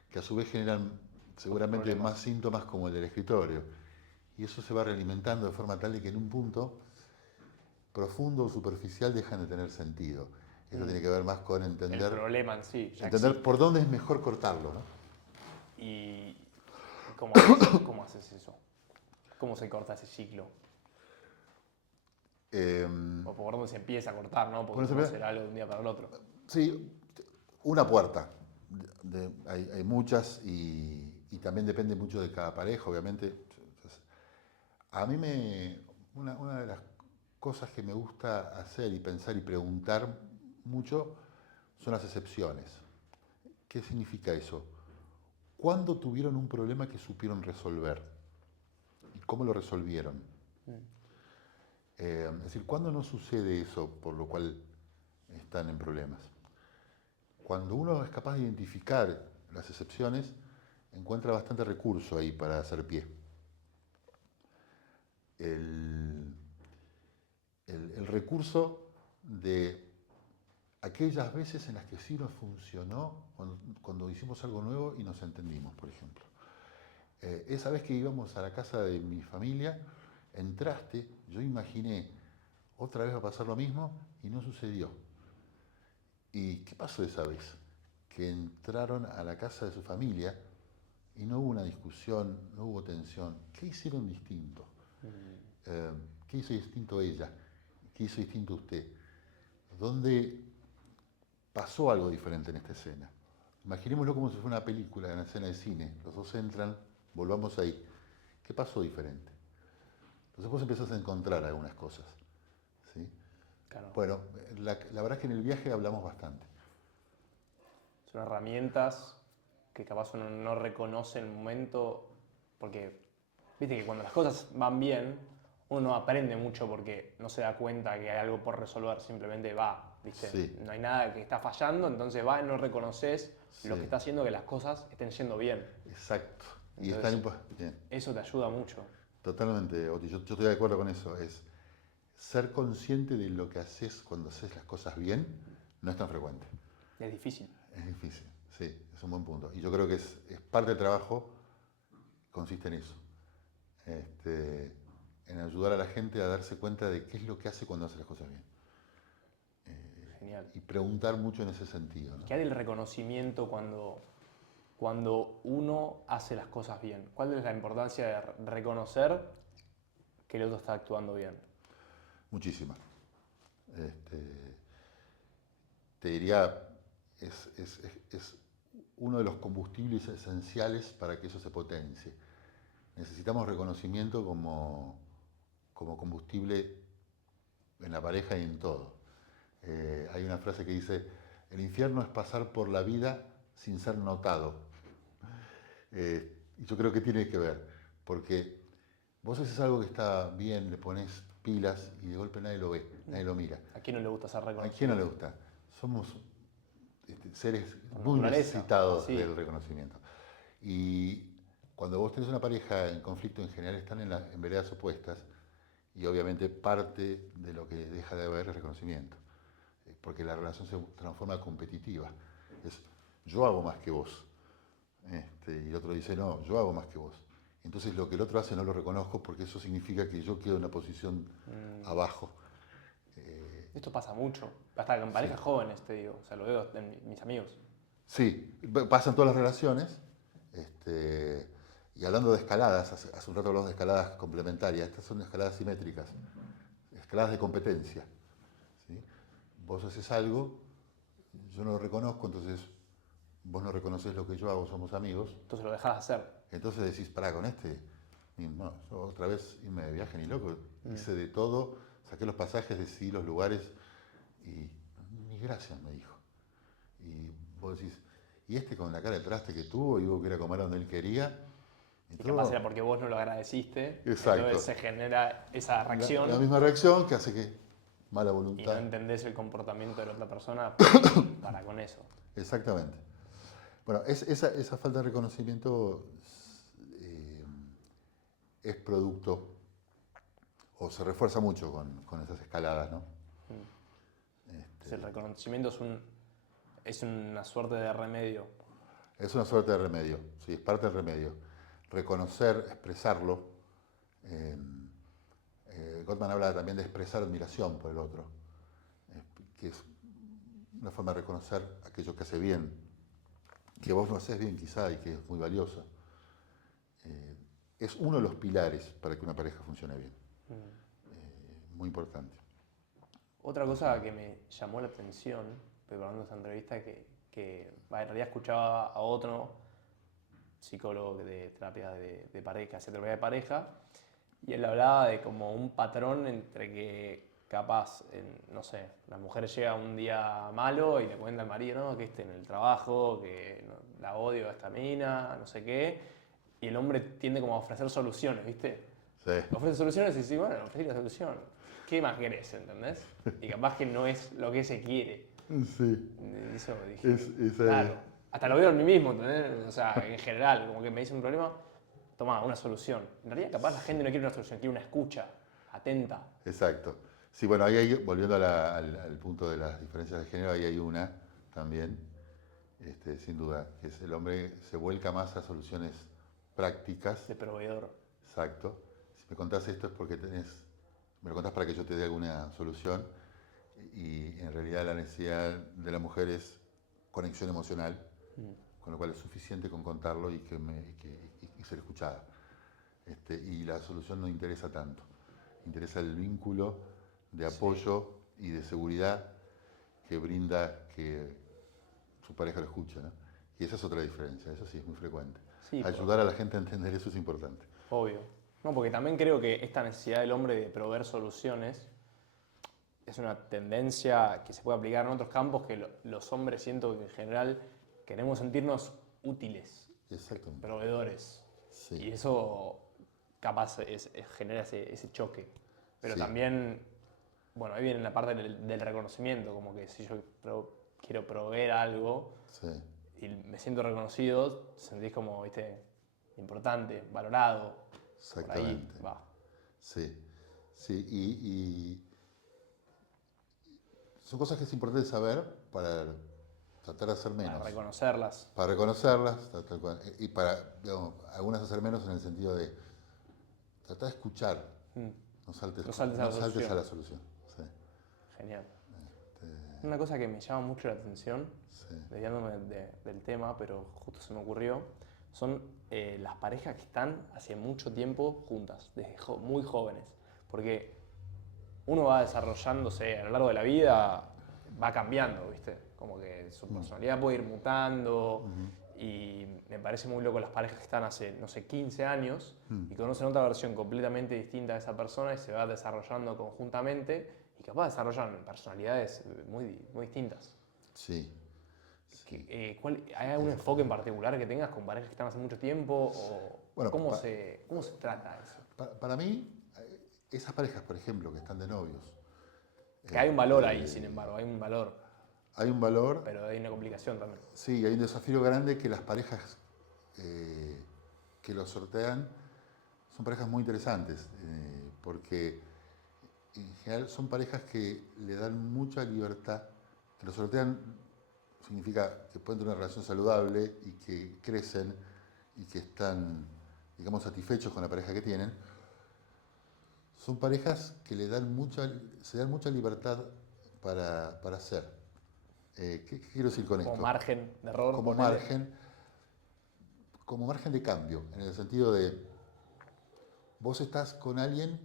que a su vez generan Otros seguramente más problemas. síntomas como el del escritorio. Y eso se va realimentando de forma tal de que en un punto profundo o superficial dejan de tener sentido. Eso tiene que ver más con El problema en sí ya entender por existe. dónde es mejor cortarlo, ¿no? ¿Y, y cómo haces eso? ¿Cómo se corta ese ciclo? Eh, O por dónde se empieza a cortar, ¿no? Porque por eso, no será algo de un día para el otro. sí, una puerta. Hay muchas y también depende mucho de cada pareja, obviamente. Entonces, a mí una de las cosas que me gusta hacer y pensar y preguntar mucho son las excepciones. ¿Qué significa eso? ¿Cuándo tuvieron un problema que supieron resolver? ¿Y cómo lo resolvieron? Es decir, ¿cuándo no sucede eso por lo cual están en problemas? Cuando uno es capaz de identificar las excepciones, encuentra bastante recurso ahí para hacer pie. El, el recurso de aquellas veces en las que sí nos funcionó cuando hicimos algo nuevo y nos entendimos, por ejemplo. Esa vez que íbamos a la casa de mi familia, entraste, yo imaginé, otra vez va a pasar lo mismo y no sucedió. ¿Y qué pasó esa vez? Que entraron a la casa de su familia y no hubo una discusión, no hubo tensión. ¿Qué hicieron distinto? Eh, ¿Qué hizo distinto ella? ¿Qué hizo distinto usted? ¿Dónde pasó algo diferente en esta escena? Imaginémoslo como si fuera una película, una escena de cine. Los dos entran, volvamos ahí. ¿Qué pasó diferente? Entonces vos empezás a encontrar algunas cosas. ¿Sí? Claro. Bueno, la verdad es que en el viaje hablamos bastante. Son herramientas que capaz uno no reconoce en el momento, porque viste que cuando las cosas van bien, uno no aprende mucho porque no se da cuenta que hay algo por resolver, simplemente va, viste, Sí, no hay nada que está fallando, entonces va y no reconoces lo que sí, está haciendo que las cosas estén yendo bien. exacto. Y Entonces, bien, eso te ayuda mucho. totalmente, Oti, yo estoy de acuerdo con eso. Es ser consciente de lo que haces cuando haces las cosas bien no es tan frecuente. Es difícil. Es difícil, sí, es un buen punto. Y yo creo que es parte del trabajo, consiste en eso, en ayudar a la gente a darse cuenta de qué es lo que hace cuando hace las cosas bien. Genial. Y preguntar mucho en ese sentido, ¿no? ¿Qué hay del reconocimiento cuando uno hace las cosas bien? ¿Cuál es la importancia de reconocer que el otro está actuando bien? Muchísima. Te diría, es uno de los combustibles esenciales para que eso se potencie. Necesitamos reconocimiento como combustible en la pareja y en todo. Hay una frase que dice, el infierno es pasar por la vida sin ser notado. Y yo creo que tiene que ver, porque vos haces algo que está bien, le pones pilas y de golpe nadie lo ve, nadie lo mira. ¿A quién no le gusta ser ¿A reconocido? quién no le gusta? Somos seres Por muy naturaleza, necesitados sí. del reconocimiento. Y cuando vos tenés una pareja en conflicto, en general están en veredas opuestas y obviamente parte de lo que deja de haber es reconocimiento, porque la relación se transforma competitiva. Es yo hago más que vos. Y el otro dice, no, yo hago más que vos. Entonces lo que el otro hace no lo reconozco porque eso significa que yo quedo en una posición abajo. Esto pasa mucho, hasta con parejas jóvenes, te digo, o sea, lo veo en mis amigos. Sí, pasan todas las relaciones. Y hablando de escaladas, hace un rato hablamos de escaladas complementarias, estas son escaladas simétricas, escaladas de competencia. ¿Sí? Vos haces algo, yo no lo reconozco, entonces vos no reconoces lo que yo hago, somos amigos. Entonces lo dejas de hacer. Entonces decís, pará, con este, no, yo otra vez irme de viaje ni loco, hice de todo, saqué los pasajes, decidí los lugares y ni gracias me dijo. Y vos decís, y este con la cara de traste que tuvo, y hubo que ir a comer donde él quería. Y capaz era porque vos no lo agradeciste. Exacto. Entonces se genera esa reacción. La misma reacción que hace que mala Y no voluntad. entendés el comportamiento de la otra persona para con eso. Exactamente. Bueno, esa falta de reconocimiento es producto o se refuerza mucho con esas escaladas, ¿no? Entonces el reconocimiento es una suerte de remedio. Es una suerte de remedio, sí, es parte del remedio. Reconocer, expresarlo. Gottman habla también de expresar admiración por el otro, que es una forma de reconocer aquello que hace bien, que vos no haces bien quizá y que es muy valioso. Es uno de los pilares para que una pareja funcione bien. Muy importante. Otra cosa que me llamó la atención preparando esta entrevista que en realidad escuchaba a otro psicólogo de terapia de pareja, hacía terapia de pareja, y él hablaba de como un patrón entre que capaz, no sé, la mujer llega un día malo y le cuenta al marido, ¿no? Que esté en el trabajo, que no, la odio a esta mina, no sé qué, y el hombre tiende como a ofrecer soluciones, ¿viste? Sí. Ofrece soluciones y dice, bueno, ofrecí la solución. ¿Qué más querés, entendés? Y capaz que no es lo que se quiere. Sí. Y eso dije, Esa claro. Hasta lo veo en mí mismo, ¿entendés? O sea, en general, como que me dice un problema, toma, una solución. En realidad, capaz la gente no quiere una solución, quiere una escucha atenta. Exacto. Sí, bueno, ahí volviendo al punto de las diferencias de género, ahí hay una también, sin duda, que es el hombre se vuelca más a soluciones prácticas. De proveedor. Exacto. Si me contás esto es porque me lo contás para que yo te dé alguna solución y en realidad la necesidad de la mujer es conexión emocional, con lo cual es suficiente con contarlo y ser escuchada. Y la solución no interesa tanto, interesa el vínculo de apoyo y de seguridad que brinda que su pareja lo escuche, ¿no? Y esa es otra diferencia, eso sí es muy frecuente. Sí, Ayudar a la gente a entender eso es importante. obvio. No, porque también creo que esta necesidad del hombre de proveer soluciones es una tendencia que se puede aplicar en otros campos que los hombres siento que en general queremos sentirnos útiles, Exactamente. proveedores. Sí. Y eso capaz genera ese choque. Pero Sí. también, bueno, ahí viene la parte del reconocimiento, como que si yo quiero proveer algo Sí. y me siento reconocido, sentís como, viste, importante, valorado. Por ahí Exactamente. va. Sí. Sí. Y son cosas que es importante saber para tratar de hacer menos. Para reconocerlas. Para reconocerlas, tal cual. Y para, digamos, algunas hacer menos en el sentido de Trata de escuchar, Mm. no saltes, No saltes a la no saltes solución. a la solución. Sí, Genial. este, Una cosa que me llama mucho la atención, sí. desviándome del tema, pero justo se me ocurrió, son las parejas que están hace mucho tiempo juntas, desde muy jóvenes. Porque uno va desarrollándose a lo largo de la vida, va cambiando, ¿viste? Como que su personalidad puede ir mutando. Y me parece muy loco las parejas que están hace, no sé, 15 años y conocen otra versión completamente distinta de esa persona y se va desarrollando conjuntamente y capaz desarrollan personalidades muy distintas. Sí, sí. ¿Hay algún enfoque en particular que tengas con parejas que están hace mucho tiempo? ¿O Bueno, cómo se trata eso? para mí, esas parejas, por ejemplo, que están de novios, Que hay un valor ahí, sin embargo, hay un valor, hay un valor, pero hay una complicación también. sí, hay un desafío grande que las parejas que lo sortean son parejas muy interesantes, porque en general son parejas que le dan mucha libertad, que lo sortean significa que pueden tener una relación saludable y que crecen y que están, digamos, satisfechos con la pareja que tienen. Son parejas que se dan mucha libertad para hacer. ¿Qué quiero decir con Como esto? margen de error, Como ponele. margen, como margen de cambio, en el sentido de vos estás con alguien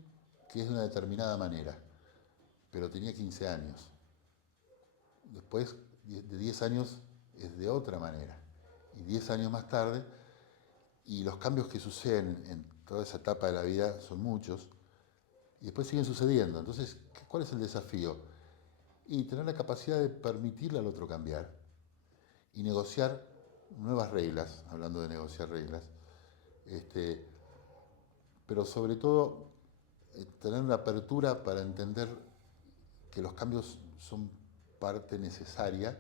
que es de una determinada manera, pero tenía 15 años. Después de 10 años es de otra manera. Y 10 años más tarde, y los cambios que suceden en toda esa etapa de la vida son muchos, y después siguen sucediendo. Entonces, ¿cuál es el desafío? Y tener la capacidad de permitirle al otro cambiar y negociar nuevas reglas, hablando de negociar reglas, este, pero sobre todo tener una apertura para entender que los cambios son parte necesaria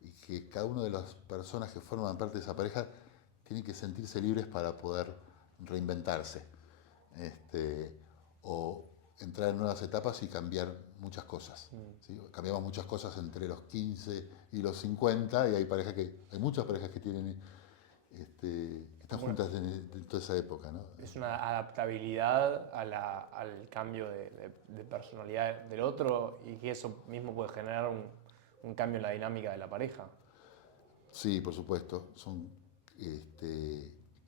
y que cada una de las personas que forman parte de esa pareja tienen que sentirse libres para poder reinventarse o entrar en nuevas etapas y cambiar muchas cosas. ¿Sí? Cambiamos muchas cosas entre los 15 y los 50 y hay muchas parejas que tienen que están juntas en toda esa época, ¿no? Es una adaptabilidad al cambio de personalidad del otro y que eso mismo puede generar un cambio en la dinámica de la pareja. Sí, por supuesto.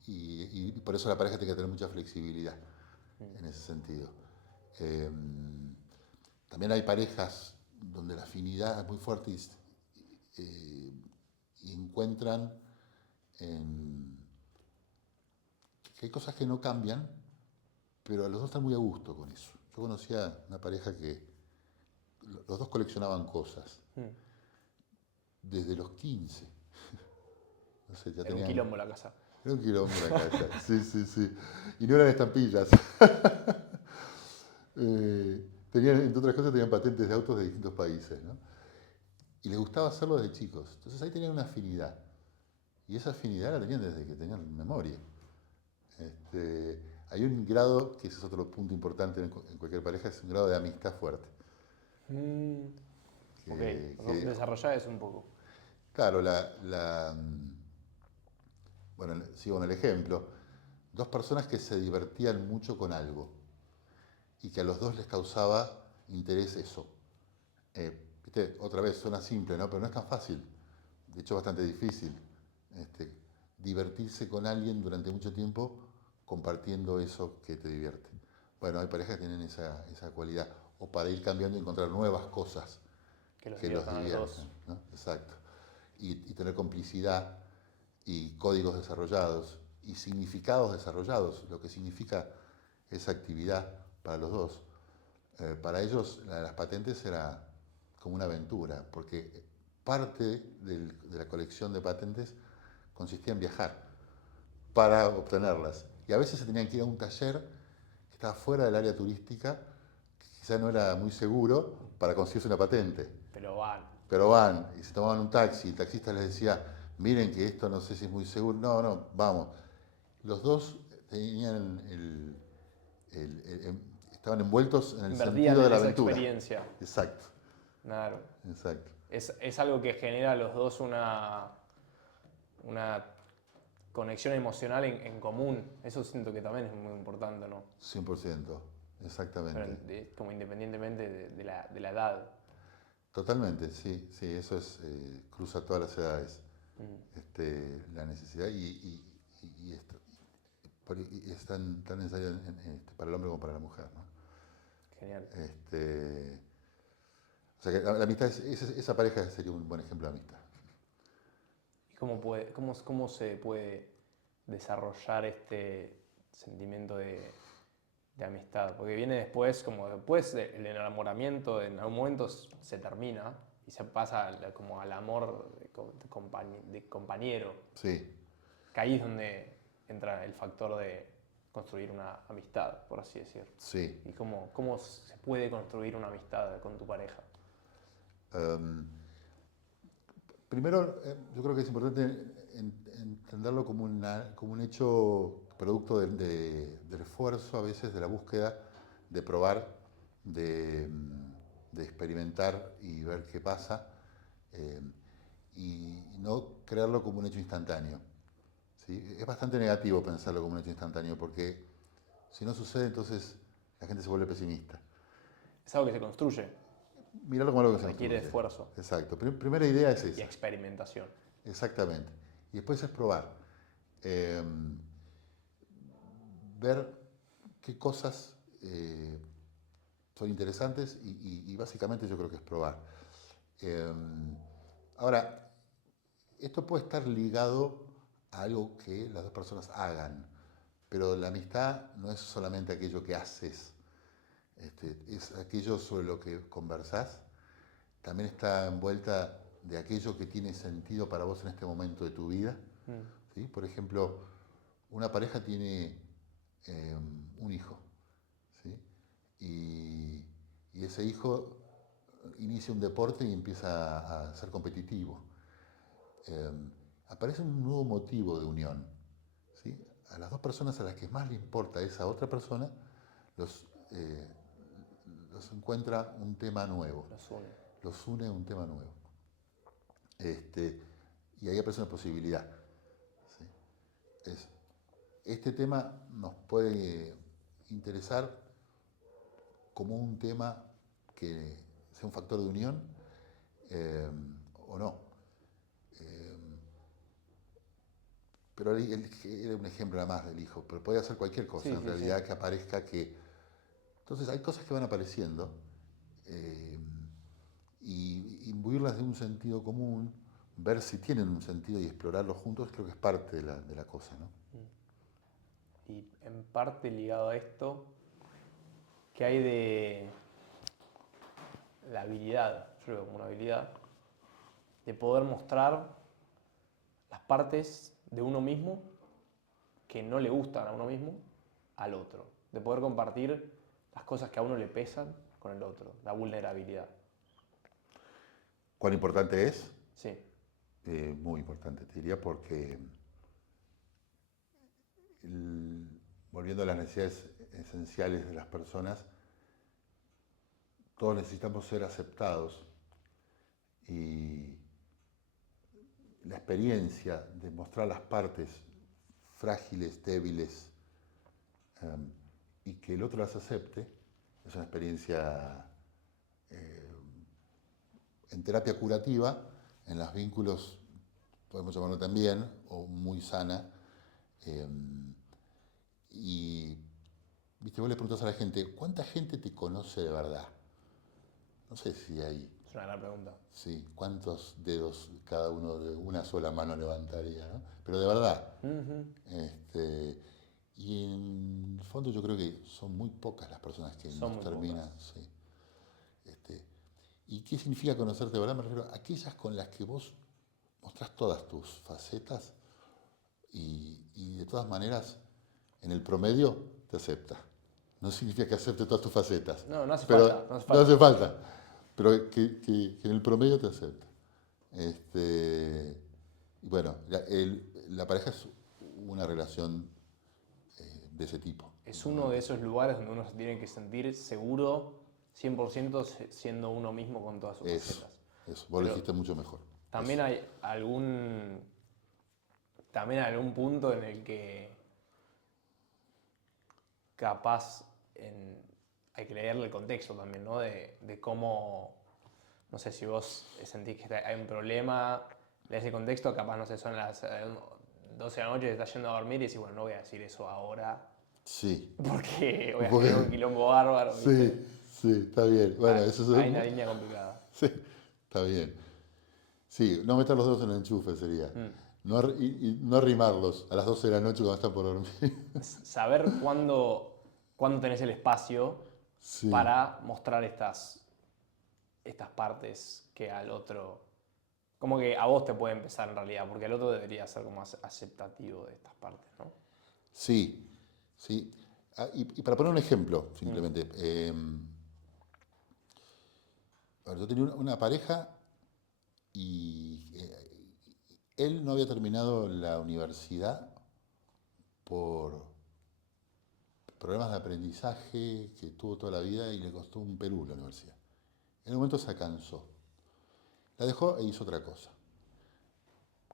Y por eso la pareja tiene que tener mucha flexibilidad en ese sentido. Eh, También hay parejas donde la afinidad es muy fuerte y encuentran que hay cosas que no cambian, pero los dos están muy a gusto con eso. Yo conocía una pareja que los dos coleccionaban cosas desde los 15. No sé, ya Era un tenían. quilombo la casa. Era un quilombo la casa. Sí, sí, sí. Y no eran estampillas. Entre otras cosas, tenían patentes de autos de distintos países, ¿no? Y les gustaba hacerlo desde chicos. Entonces ahí tenían una afinidad. Y esa afinidad la tenían desde que tenían memoria. Hay un grado, que ese es otro punto importante en cualquier pareja, es un grado de amistad fuerte. Ok, Que, desarrollá eso un poco. claro, bueno, sigo con el ejemplo. Dos personas que se divertían mucho con algo y que a los dos les causaba interés eso. ¿Viste? Otra vez, suena simple, ¿no? Pero no es tan fácil. De hecho, bastante difícil. Este, Divertirse con alguien durante mucho tiempo compartiendo eso que te divierte. Bueno, hay parejas que tienen esa cualidad. O para ir cambiando y encontrar nuevas cosas Que los que los diviertan a los diviertan, dos. ¿no? Exacto. Y tener complicidad y códigos desarrollados y significados desarrollados, lo que significa esa actividad para los dos. Para ellos la de las patentes era como una aventura, porque parte de la colección de patentes consistía en viajar para obtenerlas. Y a veces se tenían que ir a un taller que estaba fuera del área turística, que quizá no era muy seguro para conseguirse una patente. Pero van. Pero van y se tomaban un taxi, el taxista les decía, miren que esto no sé si es muy seguro, no, no, vamos. Los dos tenían estaban envueltos en el Invertían sentido de en la esa aventura. experiencia. Exacto, Claro. exacto. Es algo que genera a los dos una conexión emocional en común. Eso siento que también es muy importante, ¿no? 100%, exactamente. Pero como independientemente de la edad. Totalmente, sí, sí, eso es, cruza todas las edades, la necesidad y esto, y es tan necesario para el hombre como para la mujer, ¿no? Genial. O sea que la amistad, esa pareja sería un buen ejemplo de amistad. ¿Y cómo se puede desarrollar este sentimiento de amistad? Porque viene después, como después del enamoramiento, en algún momento se termina y se pasa como al amor de compañero. Sí, Que ahí es donde entra el factor de construir una amistad, por así decir. sí. ¿Y cómo se puede construir una amistad con tu pareja? Um, Primero, yo creo que es importante entenderlo como un hecho producto del esfuerzo, a veces, de la búsqueda, de probar, de experimentar y ver qué pasa, eh, y no creerlo como un hecho instantáneo. ¿Sí? Es bastante negativo pensarlo como un hecho instantáneo, porque si no sucede, entonces la gente se vuelve pesimista. Es algo que se construye, Mirarlo como algo que se requiere construye. esfuerzo Exacto. Primera idea es y esa. experimentación. Exactamente. Y después es probar. Eh, Ver qué cosas son interesantes y básicamente yo creo que es probar. Eh, Ahora, esto puede estar ligado a algo que las dos personas hagan, pero la amistad no es solamente aquello que haces, es aquello sobre lo que conversás. También está envuelta de aquello que tiene sentido para vos en este momento de tu vida. Mm. ¿Sí? Por ejemplo, una pareja tiene un hijo, ¿sí? Y ese hijo inicia un deporte y empieza a ser competitivo. Eh, Aparece un nuevo motivo de unión, ¿sí? A las dos personas a las que más le importa esa otra persona, los, eh, los encuentra un tema nuevo, Los une. los une un tema nuevo. Y ahí aparece una posibilidad, ¿sí? Es, este tema nos puede interesar como un tema que sea un factor de unión, eh, o no. Eh, pero él era un ejemplo nada más del hijo, pero puede hacer cualquier cosa Sí, en sí, sí. realidad que aparezca que... Entonces hay cosas que van apareciendo, eh, y imbuirlas de un sentido común, ver si tienen un sentido y explorarlos juntos, creo que es parte de la cosa, ¿no? Y en parte ligado a esto, ¿qué hay de la habilidad? Yo veo como una habilidad de poder mostrar las partes de uno mismo que no le gustan a uno mismo al otro. De poder compartir las cosas que a uno le pesan con el otro. La vulnerabilidad. ¿Cuán importante es? Sí. Muy importante, te diría, porque volviendo a las necesidades esenciales de las personas, todos necesitamos ser aceptados y la experiencia de mostrar las partes frágiles, débiles, y que el otro las acepte, es una experiencia en terapia curativa, en los vínculos, podemos llamarlo también, o muy sana. eh, y, viste, vos le preguntás a la gente, ¿cuánta gente te conoce de verdad? No sé si hay, Es una gran pregunta. sí, cuántos dedos cada uno de una sola mano levantaría, ¿no? Pero de verdad. Este, y en el fondo yo creo que son muy pocas las personas que Son nos muy terminan, pocas. sí. Este, ¿Y qué significa conocerte de verdad? Me refiero a aquellas con las que vos mostrás todas tus facetas y de todas maneras en el promedio te acepta. No significa que acepte todas tus facetas, No, no hace falta, pero no hace no hace falta. falta, pero que en el promedio te acepta. Y bueno, la pareja es una relación de ese tipo. Es uno de Realmente. esos lugares donde uno se tiene que sentir seguro 100% siendo uno mismo con todas sus Eso, facetas. eso. Vos lo Pero dijiste mucho mejor. también Eso. hay algún también hay algún punto en el que capaz hay que leerle el contexto también, ¿no? De cómo, no sé, si vos sentís que hay un problema, lees el contexto, capaz, no sé, son las 12 de la noche, te estás yendo a dormir y decís, bueno, no voy a decir eso ahora Sí. porque voy a Porque- generar un quilombo bárbaro, ¿viste? Sí, sí, está bien. Bueno, eso es Hay una línea complicada. Sí, está bien. Sí, no meter los dedos en el enchufe sería. Mm. Y no arrimarlos a las 12 de la noche cuando están por dormir. Saber cuándo tenés el espacio Sí, para mostrar estas partes que al otro, como que a vos te puede empezar en realidad, porque el otro debería ser como más aceptativo de estas partes, ¿no? sí, sí. Y para poner un ejemplo, Mm. simplemente. A ver, yo tenía una pareja y él no había terminado la universidad por problemas de aprendizaje que tuvo toda la vida y le costó un Perú la universidad. En un momento se cansó. La dejó e hizo otra cosa.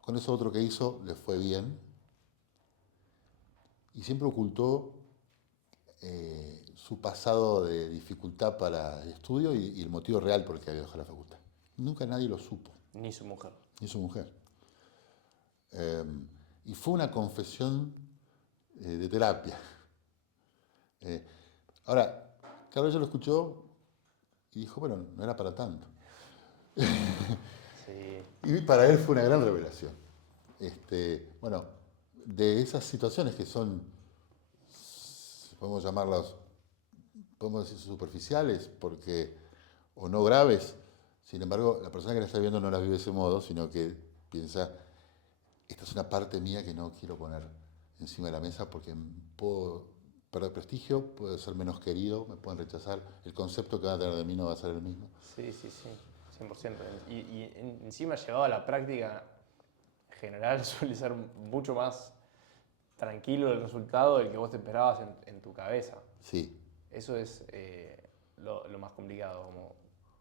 Con eso otro que hizo le fue bien y siempre ocultó su pasado de dificultad para el estudio y el motivo real por el que había dejado la facultad. Nunca nadie lo supo, Ni su mujer. ni su mujer. Eh, y fue una confesión de terapia. Eh, Ahora, Carlos lo escuchó y dijo, bueno, no era para tanto. Sí. Y para él fue una gran revelación. Bueno, de esas situaciones que son, podemos llamarlas, podemos decir superficiales, o no graves, sin embargo, la persona que la está viendo no las vive de ese modo, sino que piensa, esta es una parte mía que no quiero poner encima de la mesa porque puedo perder prestigio, puedo ser menos querido, me pueden rechazar, el concepto que van a tener de mí no va a ser el mismo. Sí, sí, sí, 100%. Encima llevado a la práctica en general suele ser mucho más tranquilo el resultado del que vos te esperabas en tu cabeza. Sí, Eso es lo más complicado, como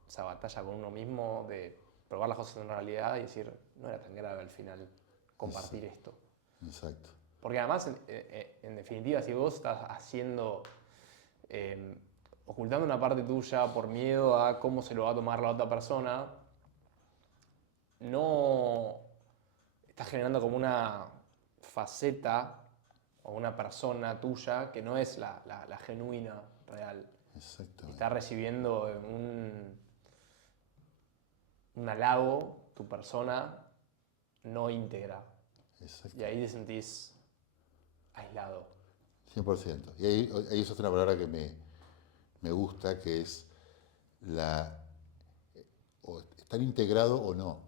esa batalla con uno mismo de probar las cosas en realidad y decir, no era tan grave al final es- compartir esto. exacto, Porque además, en definitiva, si vos estás haciendo, eh, ocultando una parte tuya por miedo a cómo se lo va a tomar la otra persona, no estás generando como una faceta o una persona tuya que no es la genuina, real. Y exactamente, estás recibiendo un halago, tu persona no íntegra. Y exacto, ahí te sentís aislado. 100%. Y ahí es otra palabra que me gusta, que es la, o estar integrado o no.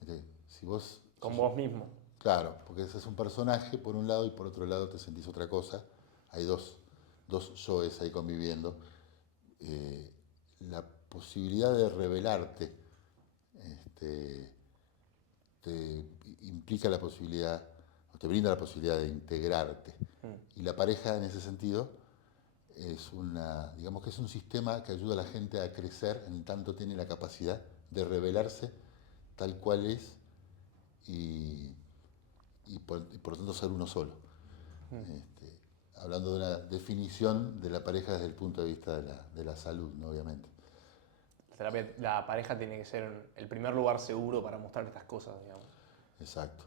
¿Viste? Si vos Con sos, vos mismo. claro, porque ese es un personaje por un lado y por otro lado te sentís otra cosa. Hay dos yoes ahí conviviendo. Eh, la posibilidad de revelarte este, te implica la posibilidad, o te brinda la posibilidad de integrarte. Y la pareja en ese sentido digamos que es un sistema que ayuda a la gente a crecer en tanto tiene la capacidad de revelarse tal cual es y, y por lo tanto ser uno solo. Este, Hablando de una definición de la pareja desde el punto de vista de la salud, ¿no? Obviamente. La pareja tiene que ser el primer lugar seguro para mostrar estas cosas, digamos. Exacto.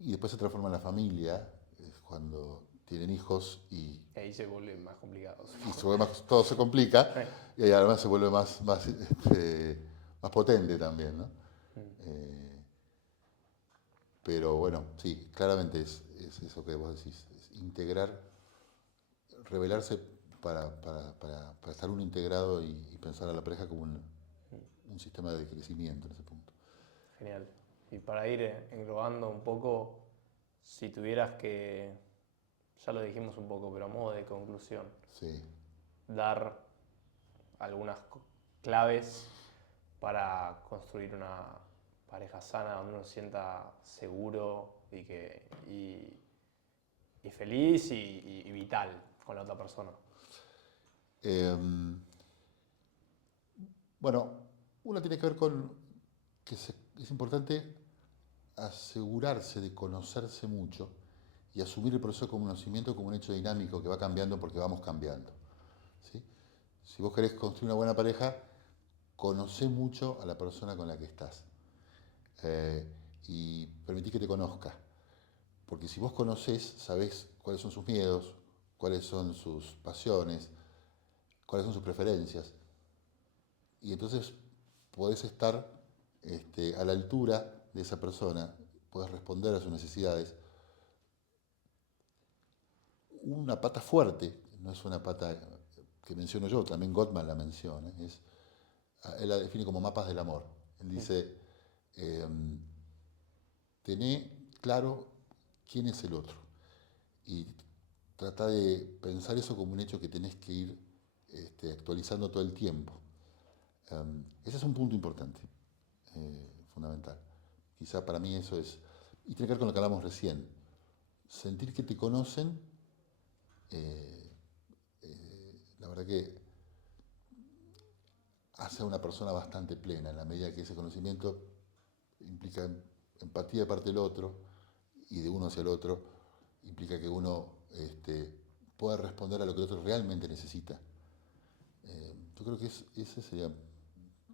Y después se transforma en la familia, es cuando tienen hijos Y ahí se vuelve más complicado. y todo se complica Sí. y ahí además se vuelve más potente también, ¿no? Eh, pero bueno, sí, claramente es eso que vos decís, es integrar, revelarse para estar uno integrado y pensar a la pareja como un sistema de crecimiento en ese punto. Genial. Y para ir englobando un poco, si tuvieras que, ya lo dijimos un poco, pero a modo de conclusión, Sí. dar algunas claves para construir una pareja sana donde uno se sienta seguro y feliz y vital con la otra persona. Eh, bueno, una tiene que ver con que es importante asegurarse de conocerse mucho y asumir el proceso de conocimiento como un hecho dinámico que va cambiando porque vamos cambiando. ¿Sí? Si vos querés construir una buena pareja, conocé mucho a la persona con la que estás y permití que te conozca. Porque si vos conocés, sabés cuáles son sus miedos, cuáles son sus pasiones, cuáles son sus preferencias. Y entonces podés estar a la altura de esa persona, podés responder a sus necesidades. Una pata fuerte, no es una pata que menciono yo, también Gottman la menciona, él la define como mapas del amor. Él dice, tené claro quién es el otro y trata de pensar eso como un hecho que tenés que ir actualizando todo el tiempo. Ese es un punto importante, fundamental. Quizá para mí eso es, y tiene que ver con lo que hablamos recién, sentir que te conocen, la verdad que hace a una persona bastante plena, en la medida que ese conocimiento implica empatía de parte del otro y de uno hacia el otro, implica que uno pueda responder a lo que el otro realmente necesita. Yo creo que ese sería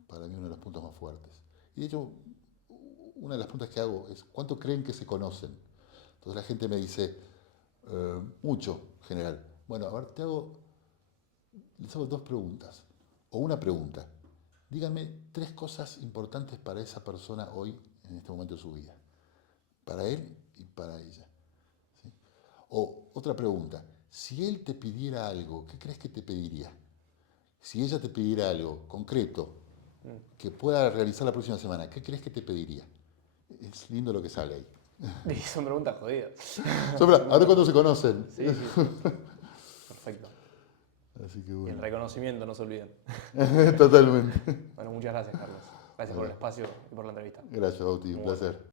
para mí uno de los puntos más fuertes. Y de hecho, una de las preguntas que hago es, ¿cuánto creen que se conocen? Entonces la gente me dice, mucho, en general. Bueno, a ver, les hago dos preguntas, o una pregunta. Díganme tres cosas importantes para esa persona hoy, en este momento de su vida. Para él y para ella. ¿Sí? O otra pregunta, si él te pidiera algo, ¿qué crees que te pediría? Si ella te pidiera algo concreto que pueda realizar la próxima semana, ¿qué crees que te pediría? Es lindo lo que sale ahí. Y son preguntas jodidas. A ver cuándo se conocen. Sí, sí, sí. Perfecto. Así que Y el bueno. reconocimiento, no se olviden. Totalmente. Bueno, muchas gracias, Carlos. Gracias por el espacio y por la entrevista. Gracias, Bauti, un Muy bueno. placer.